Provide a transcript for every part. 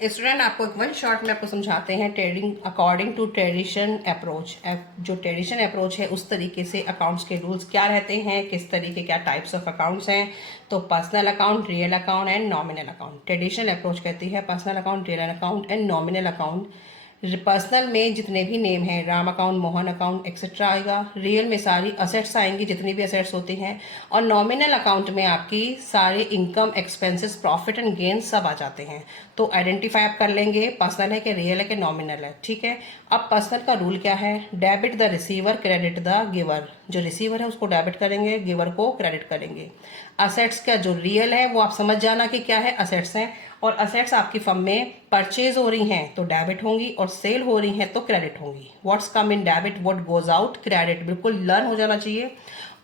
Student आपको एक one short में आपको समझाते हैं trading according to tradition approach. जो ट्रेडिशन अप्रोच है उस तरीके से अकाउंट्स के रूल्स क्या रहते हैं, किस तरीके क्या टाइप्स ऑफ अकाउंट्स हैं। तो personal account, real account and nominal account. Traditional approach कहती है personal account, real account and nominal account. Personal में जितने भी नेम हैं, Ram account, Mohan account etcetera आएगा। रियल में सारी असेट्स आएंगी, जितनी भी असेट्स होती हैं। और नॉमिनल अकाउंट में आपकी सारे income, expenses, profit and gain सब आ जाते हैं। तो आइडेंटिफाई आप कर लेंगे पर्सनल है कि रियल है कि नॉमिनल है। ठीक है। अब पर्सनल का रूल क्या है? Debit the receiver, credit the giver. जो रिसीवर है उसको डेबिट करेंगे, गिवर को क्रेडिट करेंगे। असेट्स का जो रियल है वो आप समझ जाना कि क्या है, असेट्स हैं। और असेट्स आपकी फर्म में परचेज हो रही हैं तो डेबिट होंगी, और सेल हो रही हैं तो क्रेडिट होंगी। What's come in debit, what goes out credit. बिल्कुल लर्न हो जाना चाहिए।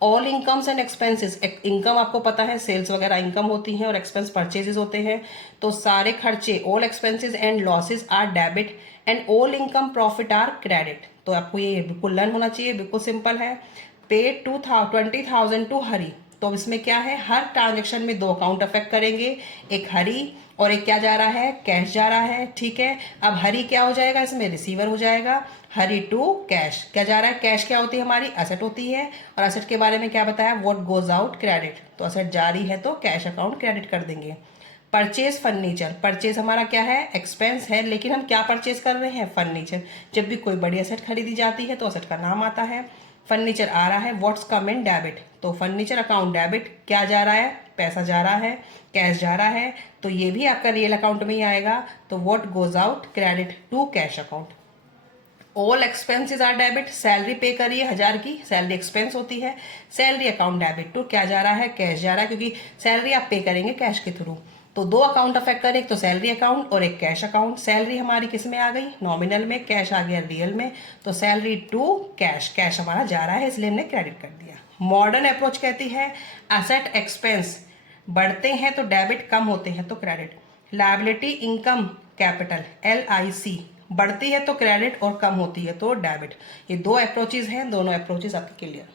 All incomes and expenses, income आपको पता है सेल्स वगैरह इनकम होती हैं, और एक्सपेंस परचेजेस होते हैं। तो सारे खर्चे, all expenses and losses are debit and all income profit are credit. तो आपको ये बिल्कुल लर्न होना चाहिए, बिल्कुल सिंपल है। पे 20,000 टू हरी। तो इसमें क्या है, हर ट्रांजेक्शन में दो अकाउंट अफेक्ट करेंगे, एक हरी और एक क्या जा रहा है, कैश जा रहा है। ठीक है। अब हरी क्या हो जाएगा, इसमें रिसीवर हो जाएगा। हरी टू कैश क्या जा रहा है, कैश क्या होती है हमारी, असेट होती है। और असेट के बारे में क्या बताया, व्हाट गोज आउट क्रेडिट। तो असेट जारी है तो कैश अकाउंट क्रेडिट कर देंगे। परचेज फर्नीचर, परचेज हमारा क्या है, एक्सपेंस है, लेकिन हम क्या परचेज कर रहे हैं, फर्नीचर। जब भी कोई बड़ी असेट खरीदी जाती है तो असेट का नाम आता है। फर्नीचर आ रहा है, व्हाट्स कम इन डेबिट। तो फर्नीचर अकाउंट डेबिट क्या जा रहा है, पैसा जा रहा है, कैश जा रहा है। तो ये भी आपका रियल अकाउंट में ही आएगा। तो what goes out credit to cash account. All expenses are debit, salary पे करिए 1000 की, सैलरी एक्सपेंस होती है। सैलरी अकाउंट डेबिट टू क्या जा रहा है, कैश जा रहा है, क्योंकि सैलरी आप पे करेंगे कैश के थ्रू। तो दो अकाउंट अफेक्ट करें, एक तो सैलरी अकाउंट और एक कैश अकाउंट। सैलरी हमारी किस में आ गई, नॉमिनल में, कैश आ गया रियल में। तो सैलरी टू कैश, कैश हमारा जा रहा है इसलिए हमने क्रेडिट कर दिया। मॉडर्न अप्रोच कहती है एसेट एक्सपेंस बढ़ते हैं तो डेबिट, कम होते हैं तो credit. Liability income capital LIC बढ़ती है तो क्रेडिट और कम होती है तो डेबिट। ये दो अप्रोचेज हैं, दोनों अप्रोचेज आपके क्लियर।